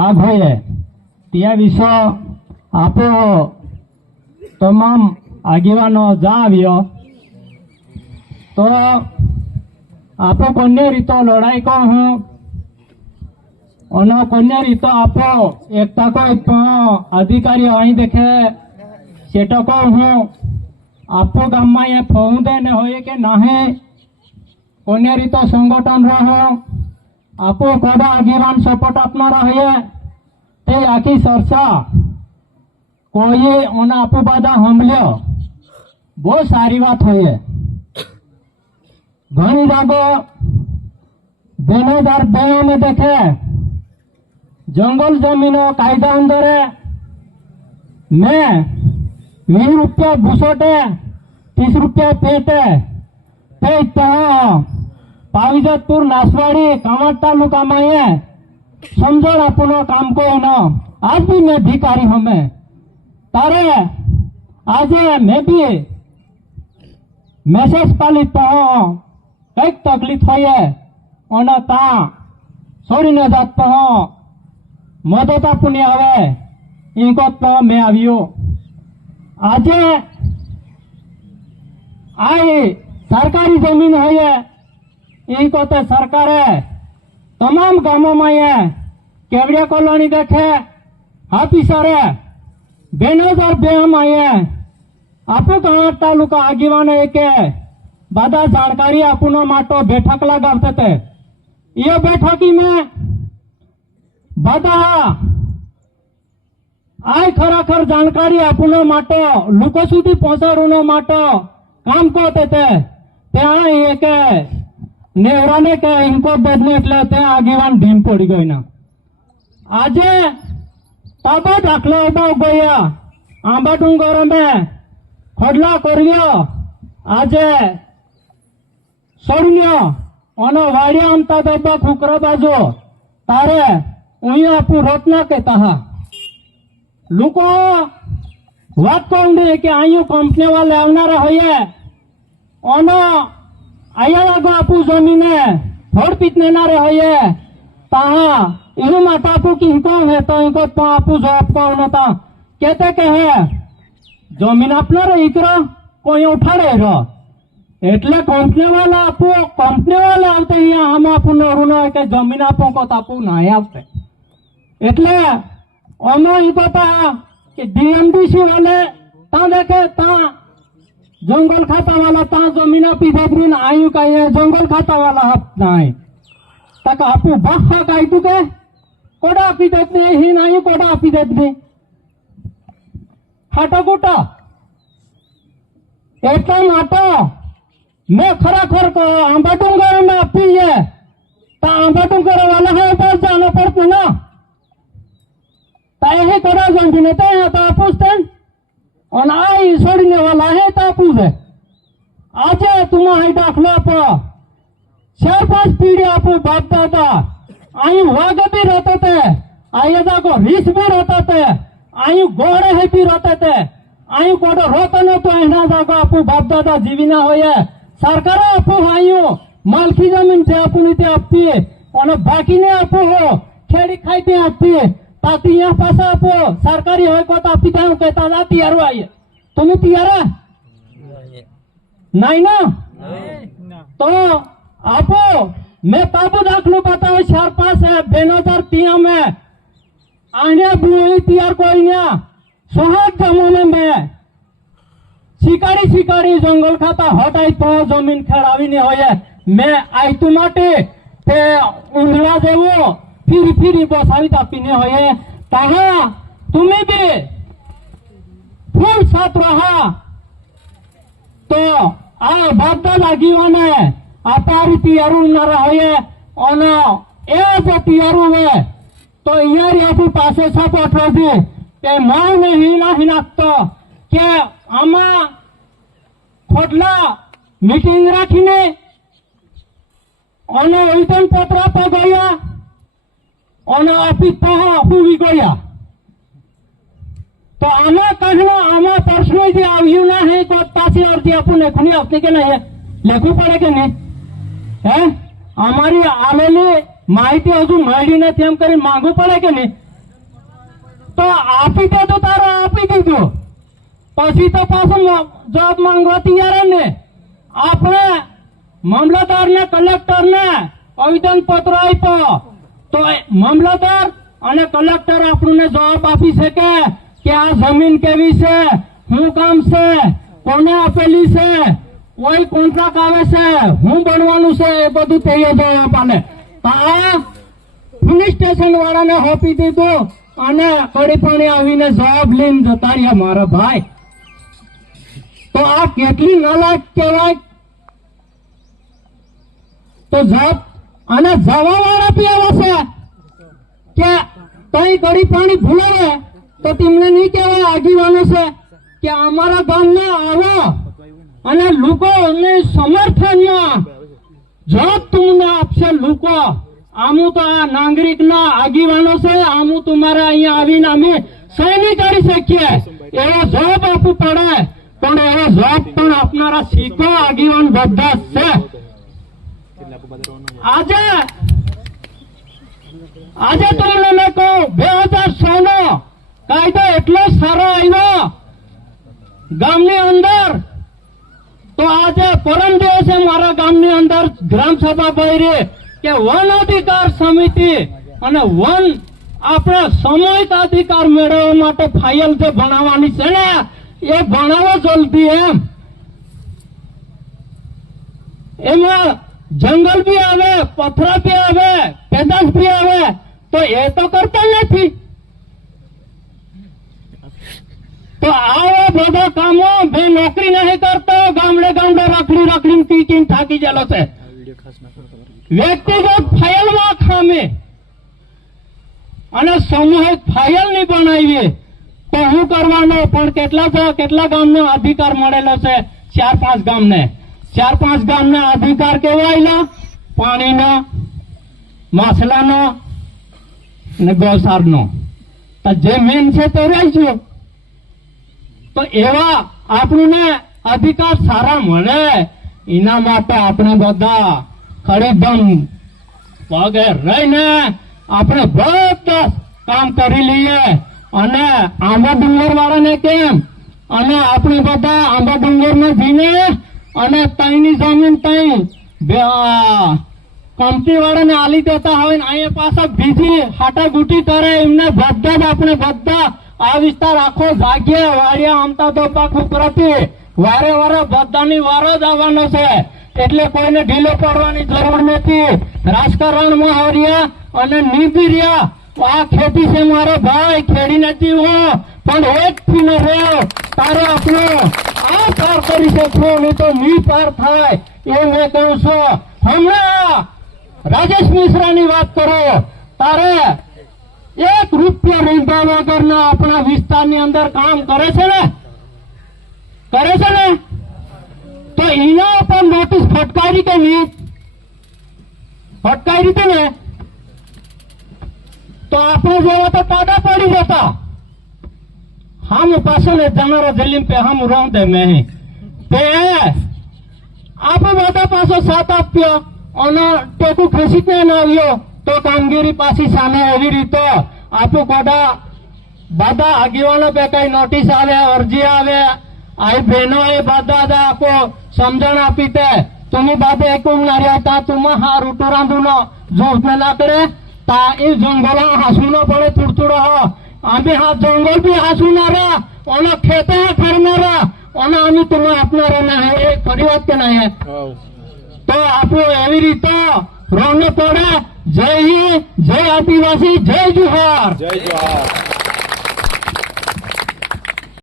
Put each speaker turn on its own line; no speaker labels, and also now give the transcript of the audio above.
કાગ હોય ત્યાં વિશે આપો તમામ આગેવાનો જા આવ્યો તો આપો કોને રીતો લડાઈ કહો હું અને કોને રીતો આપો એકતા કોઈ પણ અધિકારી અહીં દેખે સેટો કહો હું આપો ગામમાં એ ફોન દે ને હોય કે નાહે કોને રીતો સંગઠન રહો આપો બધા આગેવાન સપોર્ટ આપનારા હૈયે. તે આખી ચર્ચા કોઈએ અને આપો બધા હમલ્યો બહુ સારી વાત હોય ઘણી જાગો બેનોદાર બે અમે દેખે. જંગલ જમીનો કાયદા અંદરે. મેં વીસ રૂપિયા ભૂસોટે, ત્રીસ રૂપિયા પેટે. પે ત્યાં પાવીજતપુર નાસવાડી કાંવડ તાલુકામાં એ સમજણ આપવાનો કામ કોઈ ન આજ બી મેં ભિકારી હમે તારે આજે મેં બી મેસેજ પાલી પહો કંઈક તકલીફ હોય અને તા છોડીને જાત પહો મદતા પુણ્ય આવે ઇંકો તો મેં આવ્યો આજે આ સરકારી જમીન હોય ઇંકો તો સરકારે તમામ ગામોમાં એ કેવડિયા કોલોની દેખે હાફીસરે બે હજાર બે માં એ આપો ગાँव તાલુકા આગેવાનો એકે બધા જાણકારી આપવાનો માટો બેઠક લગાવતે તે. એ બેઠકી મેં બધા આ ખરેખર જાણકારી આપવાનો માટો લોકો સુધી પહોંચાડવાનો માટો કામ કરતે તે. ત્યાં એકે નેવરાને કે ઇન્કો બદલે એટલે તે આગેવાન ભીમ પડી ગઈ ના આજે તાબા દાખલો ઊભા ગયા, આંબા ડુંગર મેં ખોડલા કર્યો. આજે સૌર્ય અને વાડિયા આમતા દબ્બા ખુકરો બાજુ, તારે અહીંયા આપું રોટ કે તહા લોકો, વાત કહું કે અહીંયા કંપની વાળા આવનારા હોઈએ અને ના હોઈએ તા એવું માટે આપું કે ઇન્કો હે તો ઇન્કો તો આપું જવાબ કહું તા કેતે કે હે જમીન આપનારો ઈકરો કોઈ ઉઠાડે રો એટલે કંપની વાળા આપો કંપની વાળા આવતે અહીંયા આમ આપું નરું હોય કે જમીન આપો કો તાપુ ના આવતે એટલે અમે ઈ બતા કે ડીએમડીસી વાલે તા દેખે તા જંગल खाता वाला ता जमीन पी बाबरून आयु काय जंगल खाता वाला हाप नाही ताका आपू बाप्पा काय तू काय कोडा आपी देत नाही ही नाही कोडा आपी देत नाही हाटा गोटा એટલા માટે મેં ખરેખર આંબાટુંગર ને આપી છે તો આંબાટુંગર વાલા હે પર જાણો પડતું ના તાય હે કોડા જંગી ને તાય તો આપુસ તેમ અને આ ઈસોડીને વાલા હે તાપુ છે. આજે તુમા હે દાખલા પર ચાર પાંચ પીડી આપું બાપતા હતા અહીં વાઘ બી રહેતે તે. અહીં દાખો રીસ બી રહેતે તે. અહીં ગોળે હે બી રહેતે તે. અહીં કોડો રોતો નતો એના દાખો આપું, બાપ દાદા જીવીના હોય સરકારે આપું હાયું માલકી જમીન છે આપું તે આપતી અને બાકીને આપું હો, ખેડી ખાઈ તે આપતી તાતી અહીંયા પાછા આપો. સરકારી હોય કો તાપી ત્યાં કહેતા ના તૈયાર હોય તમે તૈયાર નહીં ના? તો આપો. મેં તાબુ દાખલો બતાવો ચાર પાંચ બે હજાર ત્યાં મેં આને બી તૈયાર કોઈ ના સોહાગ જમાને મેં શિકારી શિકારી જંગલ ખાતા હટાઈ તો જમીન ખેડાવીને હોય. મેં આયતું માટે તે ઉંદરા જેવો ફીરી ફીરી બસાવી તાપીને હોય તાહા তুমি બી ફૂલ સાથ રહા તો આ બધા લાગીઓને આ રીતિ અરુણનારા હોય અને એ જે તિયારું હોય તો અહીંયા આપણી પાસે સપોર્ટ હતી કે માને હિના હિનાકતો કે આમાં ખોટલા મીટિંગ રાખીને અને ઉલટન પત્ર આપવા ગયા અને તહ આપવી ગયા. તો આમાં કહનો આમાં પ્રશ્ન જે આવ્યું ના હે તો પાછી અરજી આપું ખુલી આવતી કે નહીં? લેખવું પડે કે નહીં? હે? અમારી આવેલી માહિતી હજુ મળી નથી એમ કરી માંગવું પડે કે નહીં? તો આપી દે તો તારો આપી દીધું. પછી તો પાછું જવાબ માંગવા તૈયાર ને? આપણે મામલતદારને, કલેક્ટરને આવેદન પત્ર આપ્યો. તો મામલતદાર અને કલેક્ટર આપણને જવાબ આપી શકે કે આ જમીન કેવી છે, શું કામ છે, કોને આપેલી છે, કોઈ કોન્ટ્રાક્ટ આવે છે, હું બનવાનું છે, એ બધું જવાબ આલે આ પોલીસ સ્ટેશન વાળાને હોપી દીધું અને કડી પાણી આવીને જવાબ લઈને જતા રહ્યા મારા ભાઈ. તો આ કેટલી નાલાયક કહેવાય? તો જવાબ અને જવા વાળા બી એવા છે કે કઈ ગળી પાણી ભૂલાવે તો તેમને નહીં કહેવાય આગેવાનો છે કે અમારા ગામને આવો અને લોકોને સમર્થનમાં જવાબ તમને આપશે લોકો. આમું તો આ નાગરિકના આગેવાનો છે, આમું તમારે અહીંયા આવીને અમે સહી કરી શકીએ. એવો જવાબ આપવું પડે, પણ એવો જવાબ પણ આપનારા શીખો આગેવાન બધા છે. આજે આજે તમને કહું, બે હજાર છ નો કાયદો એટલો સારો આવ્યો, ગામની અંદર, તો આજે પરમ દિવસે મારા ગામની અંદર ગ્રામ સભા ભરી કે વન અધિકાર સમિતિ અને વન આપણે સામૂહિક અધિકાર મેળવવા માટે ફાઇલ જે ભણાવવાની છે ને, એ ભણાવો જલ્દી એમ. એમાં જંગલ બી આવે, પથરા બી આવે, પેદાશ બી આવે, તો એ તો કરતા નથી. તો આવો બધા કામો મેં નોકરી નહીં કરતો, ગામડે ગામડે રાખડી રાખડી પી પીને થાકી ગયેલો છે. વ્યક્તિગત ફાઇલમાં ખામે. અને સામૂહિક ફાઇલ નહીં બનાવીએ. તો હું કરવાનો? પણ કેટલા કેટલા ગામને અધિકાર મળેલો છે? ચાર પાંચ ગામને. ચાર પાંચ ગામના અધિકાર કેવાય પાણીનો, માછલાનો અને ગૌસારનો. તો જે મેન છે તે રહેજો તો એવા આપણને અધિકાર સારા મળે. એના માટે આપણે બધા ખડીદમ પગે રહીને આપણે બધા કામ કરી લઈએ. અને આંબા ડુંગર વાળાને કેમ? અને આપણે બધા આંબા ડુંગર ને જઈને અને તઈની જમીન તઈ કંપની વાળાને આલી દેતા હોય ને અહીંયા પાછા બીજી હાટાગુટી કરે, એમને બધા જ આપણે બધા આ વિસ્તાર આખો જાગ્યા વાળિયા આમતા તો પાક ઉપરાથી વારે વારે બધાની વારો જ આવવાનો છે. એટલે કોઈને ઢીલો પડવાની જરૂર નથી. રાજકારણમાં હરિયા અને નિબિર્યા આ ખેતી છે મારો ભાઈ ખેડી નથી હું પણ એક થી રહ્યો. તારો આપણો આ પાર કરી શકશો નહીં તો ની પાર થાય. એ મેં કહું છું, હમણાં રાજેશ મિશ્રાની વાત કરો. તારે એક રૂપિયા રીંધા વગરના આપણા વિસ્તારની અંદર કામ કરે છે ને? કરે છે ને? તો એના ઉપર નોટિસ ફટકારી કે નહીં? ફટકારી હતી ને? તો આપણે જેવા તો પાડા પડી જતા. હમ પાછળ જનારો જલીમ પે હમ રોં દે મેં તે આપણે બધા પાછો સાથ આપ્યો અને ટેકું ખેંચીને ન આવ્યો તો કામગીરી પાછી સામે એવી રીતે આપણું બધા બધા આગેવાનો પે કઈ નોટિસ આવે અરજી આવે આઈ બહેનો એ બધા જ આપો સમજણ આપી તે तुम्ही बाबा ऐकून नाही आता तुम्हा हा ऋतू रांधून झोपलेला कडे ता ई जंगला हसून पडे तुडतुड हो आम्ही हा जंगल बी हसवणारा आणि खेत करणारा અને આની તમે આપનારા ના હે એ ખરી વાત કે ના હે તો આપણું એવી રીતે રોને પડે જય હિન્દ જય આદિવાસી જય જુહાર
જય જવાહર